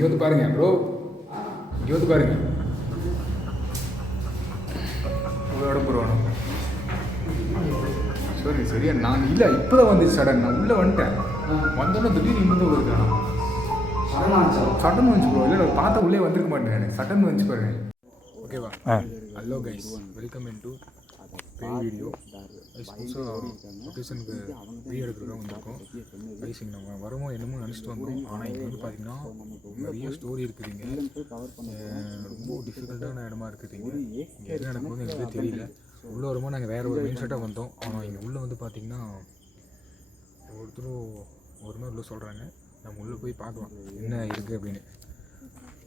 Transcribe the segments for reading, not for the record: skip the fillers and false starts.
இங்கே வந்து பாருங்கள் ப்ரோ, இங்கே வந்து பாருங்கள். உங்களோட ப்ரோ சரி சரியா நான் இல்லை இப்போ தான் வந்துச்சு சடன். நான் உள்ளே வந்துட்டேன். வந்தோன்னே திடீர்னு இங்கே தான் வருது. சடன் வந்துச்சு ப்ரோ. இல்லை பார்த்தா உள்ளே வந்திருக்க மாட்டேன். எனக்கு சடன் வந்துச்சு பாருங்க. ஓகேவா? Hello guys, welcome in to பெரிய வீடியோ. புதுசாக லொக்கேஷனுக்கு வீடியோ எடுக்கிறதா வந்திருக்கோம். கைஸ் இங்கே நம்ம வரவும் என்னமோ நினச்சிட்டு வந்தோம். ஆனால் இங்கே வந்து பார்த்திங்கன்னா நிறைய ஸ்டோரி இருக்குதுங்க. ரொம்ப டிஃபிகல்ட்டான இடமா இருக்குதுங்க. இங்கே என்ன நடக்கும்போது எங்களுக்கு தெரியல. உள்ளே வரும்போது நாங்கள் வேறு ஒரு மெயின் செட்டாக வந்தோம். ஆனால் இங்கே உள்ளே வந்து பார்த்திங்கன்னா ஒருத்தரும் ஒரு மாதிரி உள்ள சொல்கிறாங்க. நம்ம உள்ளே போய் பார்க்கலாம் என்ன இருக்குது அப்படின்னு.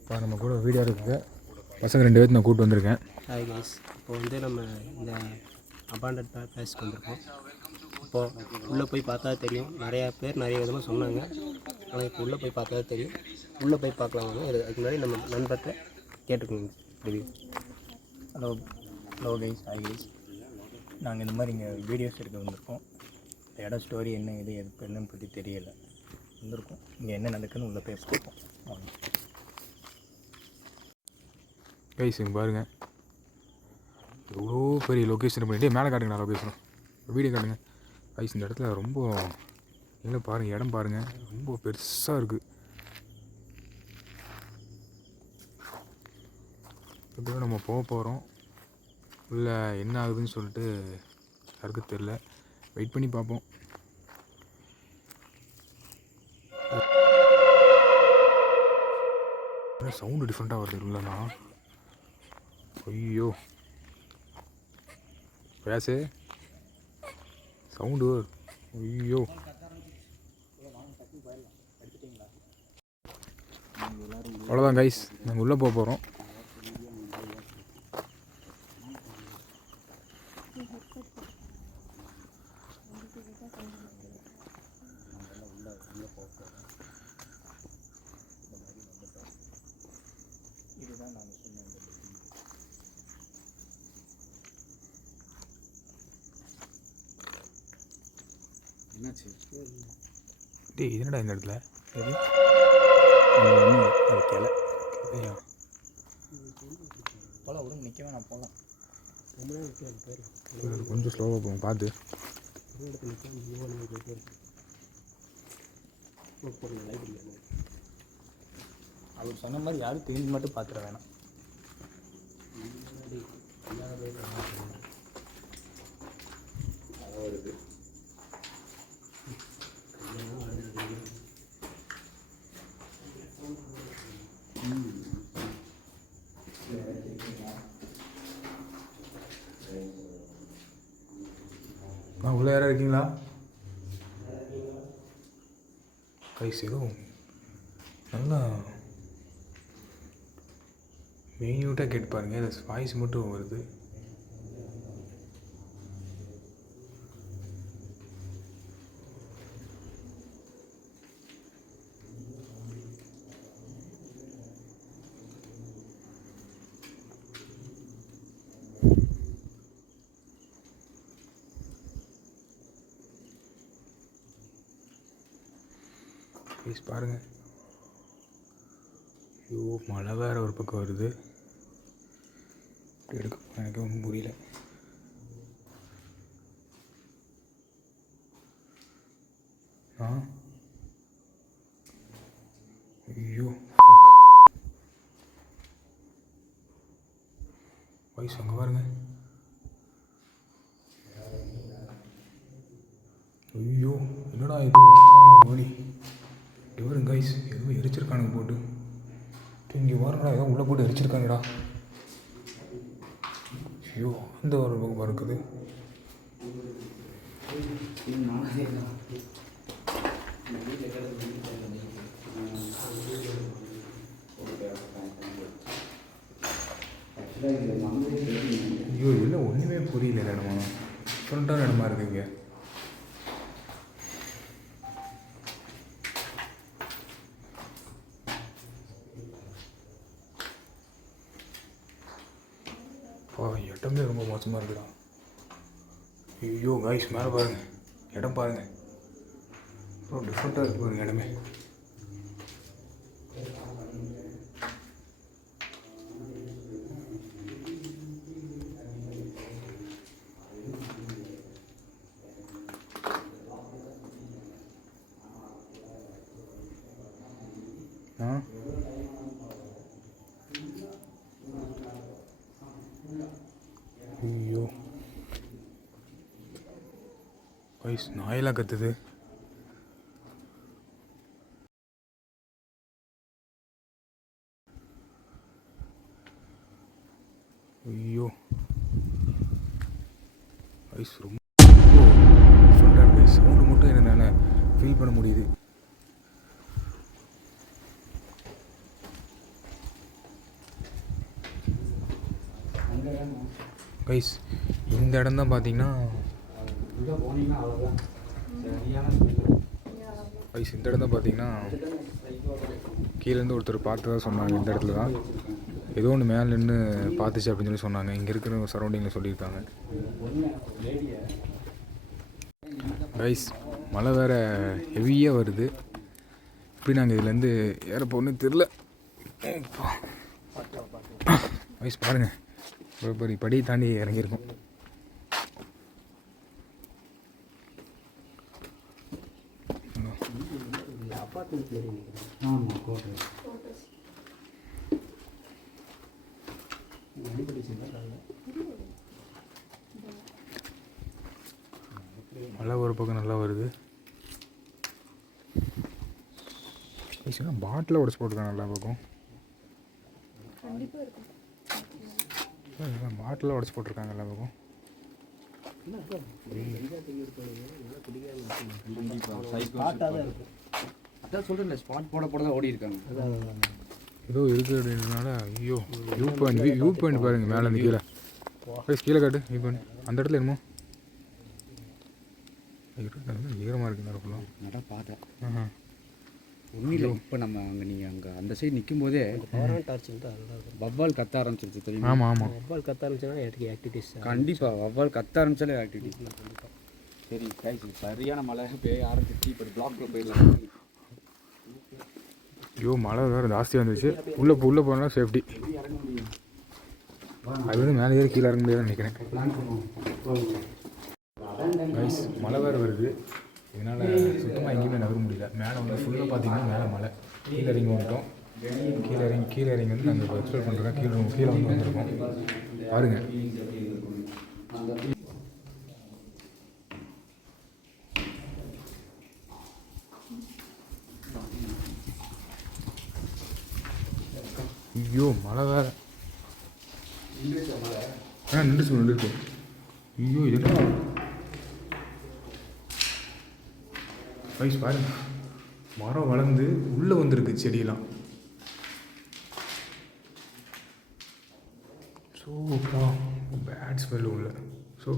இப்போ நம்ம கூட வீடியோ இருக்குங்க. பசங்க 2 பேர்த்து நான் கூப்பிட்டு வந்திருக்கேன். ஹாய் கைஸ், இப்போ வந்து நம்ம இந்த அபாண்டட் பிளேஸ்க்கு வந்திருக்கோம். இப்போது உள்ளே போய் பார்த்தா தெரியும். நிறையா பேர் நிறைய விதமாக சொன்னாங்க. ஆனால் இப்போ உள்ளே போய் பார்த்தா தெரியும். உள்ளே போய் பார்க்கலாம். அதுக்கு முன்னாடி நம்ம நண்பர்கிட்ட கேட்டுக்கோங்க review. Hello guys, hi guys. நாங்கள் இந்த மாதிரி இங்கே வீடியோஸ் எடுக்க வந்திருக்கோம். இந்த இடம் ஸ்டோரி என்ன இது எதுக்கு என்னன்னு பற்றி தெரியலை. வந்திருக்கோம். இங்கே என்ன நடக்குதுன்னு உள்ளே போய் பார்ப்போம். வாங்க கைஸ் இங்கே பாருங்கள், எவ்வளோ பெரிய லொக்கேஷன் பண்ணிட்டு மேலே காட்டுங்கண்ணா. லொக்கேஷன் வீடியோ காட்டுங்க. கைஸ் இந்த இடத்துல ரொம்ப இல்லை பாருங்கள், இடம் பாருங்கள் ரொம்ப பெருசாக இருக்குது. இப்போ நம்ம போக போகிறோம். இல்லை என்ன ஆகுதுன்னு சொல்லிட்டு யாருக்கும் தெரில. வெயிட் பண்ணி பார்ப்போம். சவுண்டு டிஃப்ரெண்ட்டாக வருது இல்லைண்ணா. ஐயோ பேசு சவுண்டு. ஐயோ அவ்வளோதான் கைஸ், நாங்கள் உள்ளே போக போகிறோம். இதுதான் நாங்கள் சொன்ன என்னாச்சு? டே இது என்னடா இந்த இடத்துல? அது கிளை ஐயா போகலாம். விடுங்க, நிற்க வேணாம், போகலாம். ரொம்ப நேரம் இருக்குது. அது பேர் கொஞ்சம் ஸ்லோவாக போகும் பார்த்து. ஒரு இடத்துல நிற்க லைட் இல்லை. அவர் சொன்ன மாதிரி யாரும் திரும்பி மட்டும் பார்த்துட வேணாம். வருது உள்ளே யாராவது இருக்கீங்களா? கைஸ் எதுவும் நல்லா மெயின்யூட்டாக கேட்டு பாருங்கள். இந்த வாய்ஸ் மட்டும் வருது. ப்ளீஸ் பாருங்கள். ஐயோ மழை வேறு ஒரு பக்கம் வருது. எடுக்க எனக்கு ஒன்றும் புரியல. ஐயோ வயசு அங்கே பாருங்க. ஐயோ என்னடா இது ஓடி இவருங்க கைஸ் எதுவும் எரிச்சிருக்கானுங்க போட்டு. இங்கே வரடா ஏதோ உள்ளே போட்டு எரிச்சிருக்காங்கடா. ஐயோ அந்த ஒரு பக்கம் இருக்குது. ஐயோ இல்லை ஒன்றுமே புரியல. இடமா டிஃப்ரெண்ட்டான இடமா இருக்குங்க. இடமே ரொம்ப மோசமாக இருக்குடா. ஐயோ காய்ஸ் மேலே பாருங்கள், இடம் பாருங்கள் ரொம்ப டிஃப்ரெண்ட்டாக இருக்குது பாருங்கள் இடமே. ஆ ஐயோ கைஸ் நாயெல்லாம் கத்துது. ஐயோ கைஸ் ரொம்ப டிஃப்ரெண்டாக இருக்குது. சவுண்டு மட்டும் என்னால் ஃபீல் பண்ண முடியுது. கைஸ் இந்த இடம் தான் பார்த்தீங்கன்னா கைஸ் இந்த இடம் தான் பார்த்தீங்கன்னா கீழேருந்து ஒருத்தர் பார்த்ததா சொன்னாங்க. இந்த இடத்துல தான் ஏதோ ஒன்று மேலே நின்று பார்த்துச்சு அப்படின்னு சொல்லி சொன்னாங்க. இங்கே இருக்கிற சரௌண்டிங்கில் சொல்லியிருக்காங்க. கைஸ் மழை வேறு ஹெவியாக வருது. எப்படி நாங்கள் இதுலேருந்து ஏற போகணுன்னு தெரில. கைஸ் பாருங்கள், ஒரு பெரிய படியை தாண்டி இறங்கியிருக்கோம். மழை ஒரு பக்கம் நல்லா வருது. பாட்டில் உடச்சு போட்டுருக்காங்க எல்லா பக்கம். பாட்டில் உடச்சு போட்டிருக்காங்க எல்லா பக்கம். அதான் சொல்கிறேன், ஸ்பாட் போட தான் ஓடி இருக்காங்க. ஏதோ இருக்குது அப்படின்றதுனால. ஐயோ வியூ பாயிண்ட் பாருங்கள் மேலே இருந்து கீழே. கீழே காட்டு வியூ பாயிண்ட். அந்த இடத்துல என்னமோ ஈரமாக இருக்குது நேரம் ஃபுல்லாக. நல்லா பார்த்தேன். உண்மையில் இப்போ நம்ம நீங்கள் அங்கே அந்த சைடு நிற்கும் போதே வவ்வால் கத்த ஆரம்பிச்சிருச்சு தெரியுமா? ஆமாம் ஆமாம், வவ்வால் கத்த ஆரம்பிச்சுன்னா ஆக்டிவிட்டிஸ் கண்டிப்பாக வவ்வால் கத்த ஆரம்பிச்சாலே ஆக்டிவிட்டிஸ் கண்டிப்பாக. சரி கைஸ், சரியான மழை பெய்ய ஆரம்பிச்சிச்சு. இப்போ பிளாக்ல போயிடலாம். ஐயோ மழை வேறு ஜாஸ்தியாக வந்துருச்சு. உள்ளே போனால் சேஃப்டி. அது வந்து மேலே ஏறி கீழே இறங்க முடியாதுன்னு நினைக்கிறேன். கைஸ் மழை வேறு வருது. இதனால் சுத்தமாக எங்கேயுமே நகர முடியல. மேலே வந்து ஃபுல்லாக பார்த்தீங்கன்னா மேலே மழை. கீழே இறங்கி வந்துட்டோம். கீழே இறங்கி வந்து நாங்கள் இப்போ எக்ஸ்ப்ளோர் பண்ணுறோம். கீழே வந்து வந்திருக்கோம் பாருங்கள். ஐயோ மழை வேறு நின்றுச்சு. ஐயோ இது கைஸ் பாருங்க, மரம் வளர்ந்து உள்ளே வந்திருக்கு செடியெல்லாம். ஸோ பேட் ஸ்மெல் உள்ள. ஸோ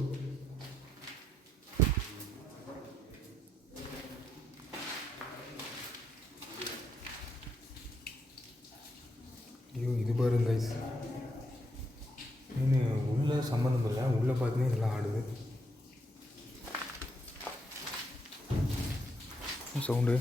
ஐயோ இது பாருங்க கைஸ், உள்ளே சம்மந்தம் இல்லை. உள்ளே பார்த்தீங்கன்னா இதெல்லாம் ஆடுது. சவுண்டு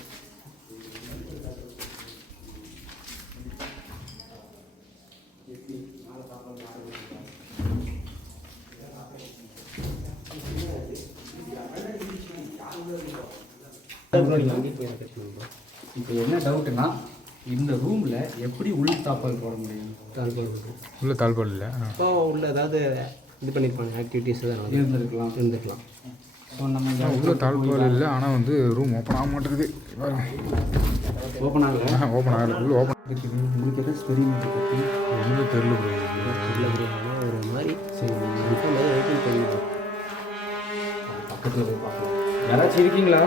இப்போ என்ன டவுட்டுன்னா, இந்த ரூமில் எப்படி உள் தாப்பால் போட முடியும்? உள்ள தாழ்பால் இல்லை. இப்போ உள்ள ஏதாவது இது பண்ணியிருப்பாங்க, ஆக்டிவிட்டீஸ் தான் இருந்துக்கலாம். ஸோ நம்ம உள்ள தாழ்பால் இல்லை. ஆனால் வந்து ரூம் ஓப்பன் ஆக மாட்டேங்குது. ஓப்பன் ஆகலை. உள்ள ஓப்பன் இருக்குது. உங்களுக்கு எதாவது தெரியுமா பற்றி? ஒன்றுமே தெரியல. ஆனால் ஒரு மாதிரி வெயிட்டிங் தெரியுது. பக்கத்தில் போய் பார்க்கலாம். யாராச்சும் இருக்கீங்களா?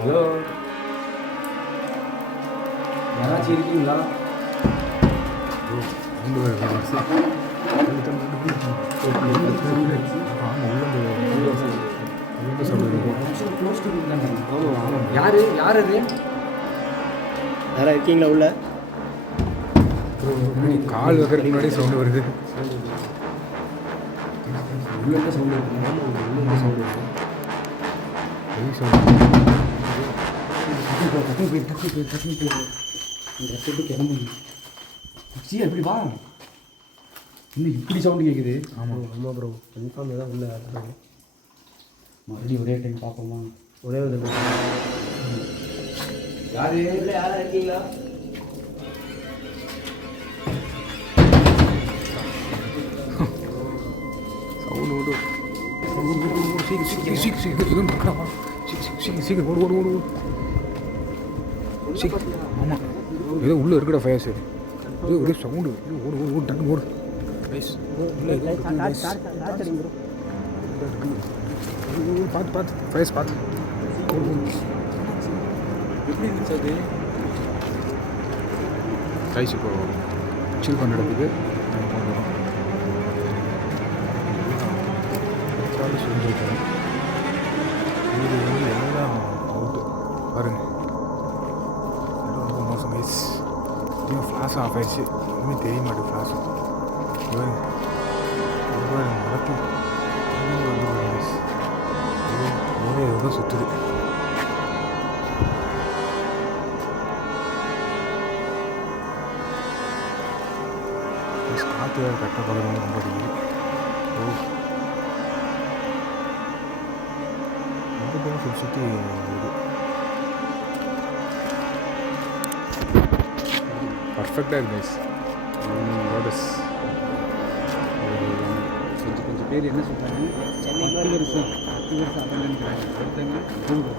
ஹலோ, யாராச்சும் இருக்கீங்களா? யாரு யார் அது? யாரா இருக்கீங்களா உள்ள? கால் வைக்கிறதுக்கு முன்னாடி சவுண்டு வருது. உள்ள சவுண்டு இருக்கு. உள்ள சவுண்டு இருக்கு. எப்படி வா, இன்னும் இப்படி சவுண்டு கேட்குது. ஆமாம் ப்ரோ, கன்ஃபார்ம் ஏதாவது உள்ள மறுபடியும் ஒரே டைம் பார்ப்போமா? ஒரே ஒரு யாரு யாராக இருக்கீங்களா? சவுண்ட் ஓடு சீக்கிரம் எதுவும் பார்க்கலாமா சீக்கிரம் ஓடு ஓடு ஓடு ஓடு சீக்கிரம் ஆமாம் ஏதோ உள்ளே இருக்குடா ஃபயர்ஸு ஏதோ ஒரே சவுண்டு ஓடு ஓடு ஓடு டக்கு ஓடு கைஸ் பார்த்து பார்த்து ஃபயர்ஸ் பார்த்து ஓடு எப்படி இருந்துச்சு அது கைஸ் இப்போ சில் பண்ணுற இடத்துக்கு நாங்கள் போகிறோம் சொல்லியிருக்கேன் இது வந்து எல்லாம் அவுட்டு பாருங்கள் ரொம்ப மோசம் கைஸ் இன்னும் ஃப்ளாஷ் ஆஃப் ஆயிடுச்சு இன்னும் தெரிய மாட்டேது ஃப்ளாஷ் பாருங்க நடப்பு ஏதோ சுற்றுது காற்று வேறு கரெக்டாக பார்க்குறது ரொம்ப அடிக்குது ஓ ரெண்டு பேரும் சுற்றி இது பர்ஃபெக்டாக இருக்கு கைஸ் வாட்டர்ஸ் கொஞ்சம் பேர் என்ன சொல்கிறாங்க 10 வருஷம் அப்படின்னுறாங்க ஒருத்தங்க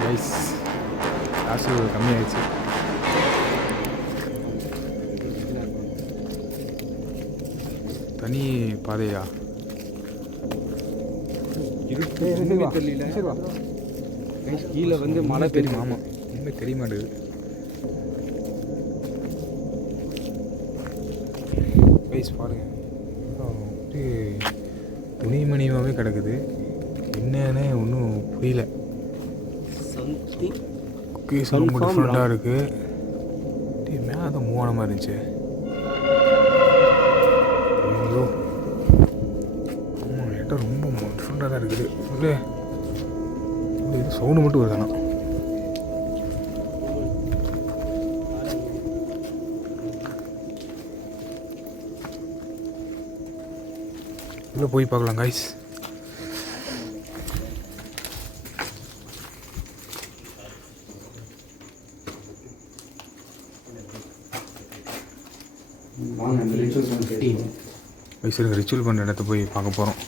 கைஸ் காசு கம்மியாயிடுச்சு தனி பாதையா தெரியல கீழே வந்து மழை தெரியுமா ஆமாம் இனிமேல் தெரிய மாட்டேங்குது கைஸ் பாருங்கள் அப்படியே துணிமணியாகவே கிடக்குது என்னன்னே ஒன்றும் புரியல சம்திங் குக்கீஸ் ரொம்ப டிஃப்ரெண்ட்டாக இருக்குது மேலே மூவான மாதிரி இருந்துச்சு ஐயோ ஆமாம் லைட்டாக ரொம்ப டிஃப்ரெண்ட்டாக தான் இருக்குது இல்லை இது சவுண்டு மட்டும் வருதானா உள்ளே போய் பார்க்கலாம் காய்ஸ் வாங்க இந்த ரிச்சுவல் பண்ணி வயசுக்கு ரிச்சுவல் பண்ணுற இடத்த போய் பார்க்க போகிறோம்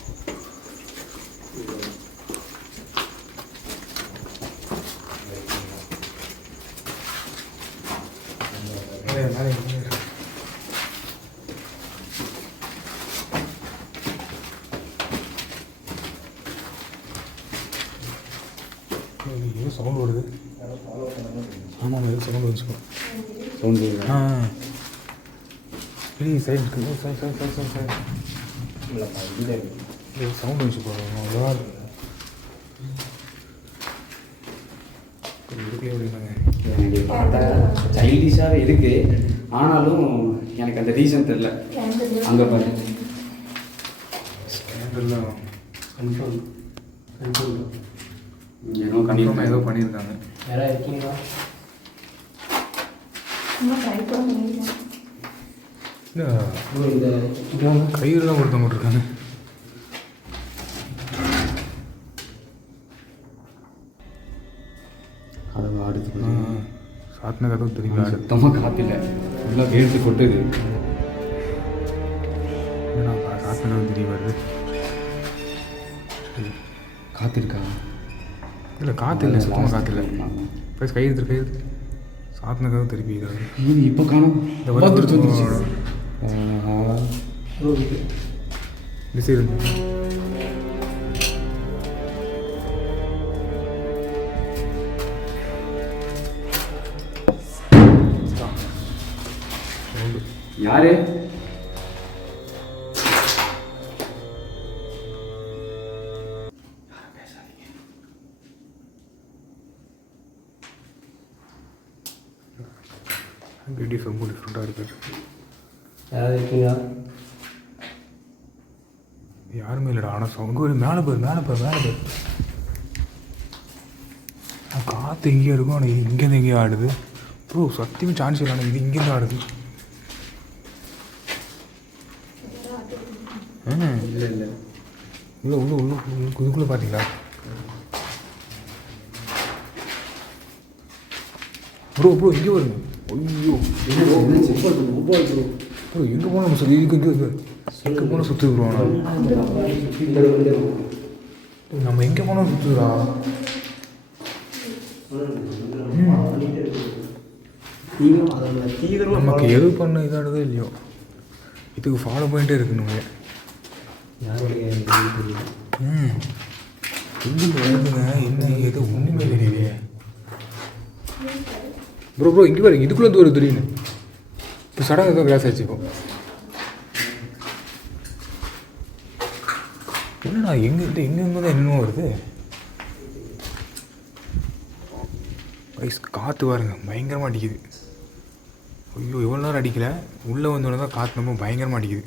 ஏதோ சவுண்ட் வருது ஆமாம் ஏதோ சவுண்ட் வந்துச்சு சவுண்டு பெரிய சைடு இருக்குது சைடு சவுண்ட் வந்துச்சு போகிறோம் எனக்கு பார்த்தா சைல்டிஷாகவே இருக்குது ஆனாலும் எனக்கு அந்த ரீசன் தெரில அங்கே பாரு ஸ்கேண்டர்லாம் கன்ஃபார்ம் ஏதோ கன்ஃபார்மாக ஏதோ பண்ணியிருக்காங்க யாராக இருக்கீங்களா? இந்த கயிறுலாம் ஒருத்தவங்க இருக்காங்க கதவு ஆடுது சாத்தின கதவு தெரியுமா சுத்தமாக காற்றில்லை ஃபுல்லாக வேர்த்து கொட்டுது சாத்தின கதவு தெரிய வருது காற்று இருக்கா இல்லை காற்று இல்லை சுத்தமாக காற்று இல்லை ப்ளஸ் கயிறு சாத்தின கதவு திருப்பி இதாவது இப்போ காணும் இந்த வந்துருச்சு இந்த சைடு யாரு பியூட்டிஃபுல் ரொம்ப டிஃப்ரெண்ட்டாக இருக்குது யாராவது இருக்கீங்களா? யாருமே இல்லைடா ஆனால் சவுண்ட் ஒரு மேலே போய் காற்று எங்கேயோ இருக்கும் ஆனால் இங்கேருந்து எங்கேயோ ஆடுது ப்ரோ சத்தியமே சான்ஸ் இல்லை ஆனால் இது இங்கேருந்து ஆடுது இல்லை உள்ள இதுக்குள்ளே பார்த்தீங்களா ப்ரோ இங்கே வருங்க. ஐயோ ப்ரோ எங்கே போனால் நம்ம சுற்றி எங்கே போனால் சுற்றி வருவானா? நம்ம எங்கே போனால் சுற்றுறா? நமக்கு எது பண்ண இதானதோ இல்லையோ இதுக்கு ஃபாலோ பண்ணிட்டே இருக்கு நம்ம. எங்கே வருதுங்க என்ன ஏதோ ஒன்றுமே தெரியலையே. ப்ரோ இங்கே பாருங்க, இதுக்குள்ளே வந்து ஒரு திடீர்னு இப்போ சடங்கு ஏதோ கிராஸ் ஆச்சு. இப்போ என்னடா எங்கேருந்து தான் என்னமோ வருது. காற்று பாருங்க பயங்கரமாக அடிக்குது. ஐயோ எவ்வளோ நேரம் அடிக்கலை, உள்ளே வந்தோடனே தான் காற்று நம்ம பயங்கரமாக அடிக்குது.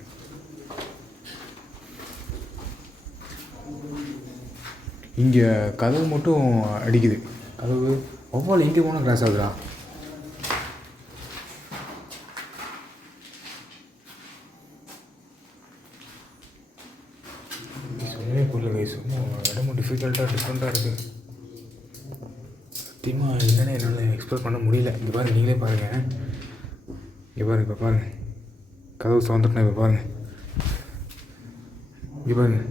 இங்கே கதவு மட்டும் அடிக்குது. கதவு ஒவ்வொரு எங்கே போனால் கிராஸ் ஆகுதுடா. சும்மே புரியல சும்மா இடமும் டிஃப்ரெண்ட்டாக இருக்குது. சத்தியமாக என்னென்ன என்னால் எக்ஸ்ப்ளோர் பண்ண முடியல. இங்கே பாருங்கள், நீங்களே பாருங்கள். இங்கே பாருங்கள், இப்போ பாருங்கள் கதவு திறந்துட்டேன். இப்போ பாருங்கள், இங்கே பாருங்கள்.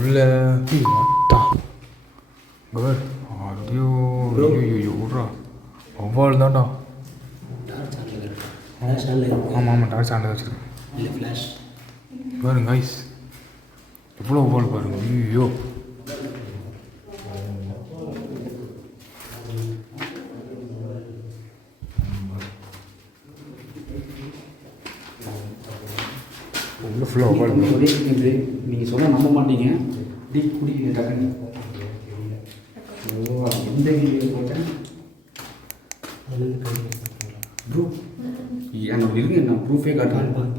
உள்ள ஐயோ விட்றா ஒவ்வாள் தான்டா. ஆமாம் டார்ச் ஆண்டில் வச்சுருக்கேன். பாருங்க கைஸ் எவ்வளோ ஒவ்வாள் பாருங்க. ஐயோ உள்ள ஃபுல்லாக ஒவ்வாள். நீங்கள் சொன்னால் நம்ப மாட்டீங்க. டீ குடிக்க டக்குன்னு எந்த வீடியோ போட்டேன் ப்ரூ எனக்கு இருங்க, நான் ப்ரூஃபே காட்டுறேன்.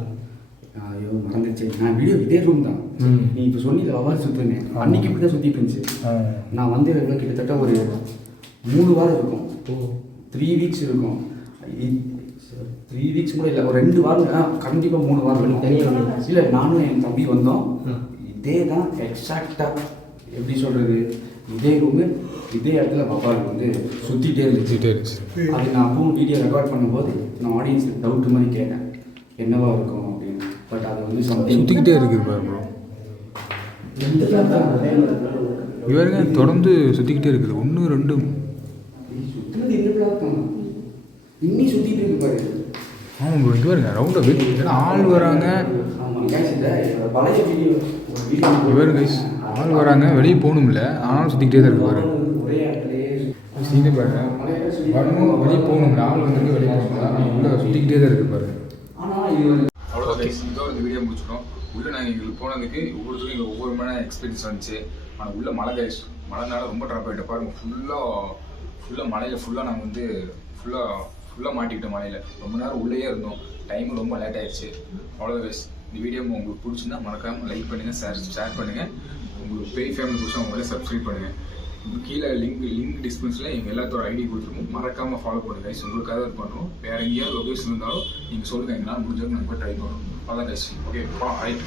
ஐயோ மறந்துச்சு, நான் வீடியோ இதே ரூம் தான். நீ இப்போ சொன்னீங்க அவ்வாறு சுற்றுனேன், அன்றைக்கி இப்படி தான் சுற்றிட்டு இருந்துச்சு. நான் வந்து எவ்வளோ கிட்டத்தட்ட ஒரு 3 வாரம் இருக்கும், 3 வீக்ஸ் இருக்கும். 3 வீக்ஸ் கூட இல்லை, ஒரு 2 வாரம் கண்டிப்பாக 3 வாரம் இருக்கும். இல்லை நானும் என் தம்பி வந்தோம். இதே தான் எக்ஸாக்டாக எப்படி சொல்கிறது, இதே ரூமு இதே இடத்துல பப்பாவுக்கு வந்து சுற்றிட்டே இருந்துச்சு. அது நான் அப்பவும் வீடியோ ரெக்கார்ட் பண்ணும்போது நான் ஆடியன்ஸுக்கு டவுட்டு மாதிரி கேட்டேன் என்னவா இருக்கும் அப்படின்னு. பட் அது வந்து சுற்றிக்கிட்டே இருக்குது ப்ரோ. இவருங்க தொடர்ந்து சுற்றிக்கிட்டே இருக்குது. 1 2 சுற்றுனது என்ன இருக்கும், இன்னி சுற்றிட்டு இருக்கு பாரு. ஆமாம் ப்ரோ, இங்கே பாருங்க ரவுண்டாக வெளியே ஆள் வராங்க. ஆமாம் கேஸ் இல்லை, பழைய வீடியோ இவரு கைஸ் ஆள் வராங்க, வெளியே போகணும்ல, ஆனாலும் சுற்றிக்கிட்டே தான் இருக்கு பாரு. ஒரே இடத்துலையே சீனே பாருங்க, வரணும் வெளியே போகணும்ல, ஆள் வந்து வெளியே போகணும்ல, உள்ள சுற்றிக்கிட்டே தான் இருக்கு பாரு. ஆனால் இது அவ்வளோ கைஸ் இதோ இந்த வீடியோ முடிச்சிட்டோம். உள்ளே நாங்கள் எங்களுக்கு போனதுக்கு ஒவ்வொருத்தருக்கும் எங்களுக்கு ஒவ்வொரு மணி நேரம் எக்ஸ்பீரியன்ஸ் வந்துச்சு. ஆனால் உள்ள மழை கைஸ், மழைனால ரொம்ப ட்ராப் ஆகிட்டேன் பாருங்க. ஃபுல்லாக மழையில் ஃபுல்லாக நாங்கள் வந்து ஃபுல்லாக மாட்டிக்கிட்டோம் மழையில். ரொம்ப நேரம் உள்ளேயே இருந்தோம், டைமும் ரொம்ப லேட் ஆயிடுச்சு. அவ்வளோ கைஸ், இந்த வீடியோ உங்களுக்கு பிடிச்சிருந்தா மறக்காமல் லைக் பண்ணுங்கள், ஷேர் பண்ணுங்கள். உங்களுக்கு பெரிய ஃபேமிலி பிடிச்சா உங்களே சப்ஸ்கிரைப் பண்ணுங்கள். கீழே லிங்க் டிஸ்கிரிப்ஷனில் எங்கள் எல்லாத்தோட ஐடி கொடுத்துருக்கோம், மறக்காமல் ஃபாலோ பண்ணுங்கள் கைஸ். உங்களுக்காக இது பண்ணுறோம். வேறு எங்கேயாவது லொகேஷன் இருந்தாலும் நீங்கள் சொல்லுங்கள், எங்களால் முடிஞ்சவங்க நாங்கள் போய் ட்ரை பண்ணுறோம். அதான் கைஸ். Okay right.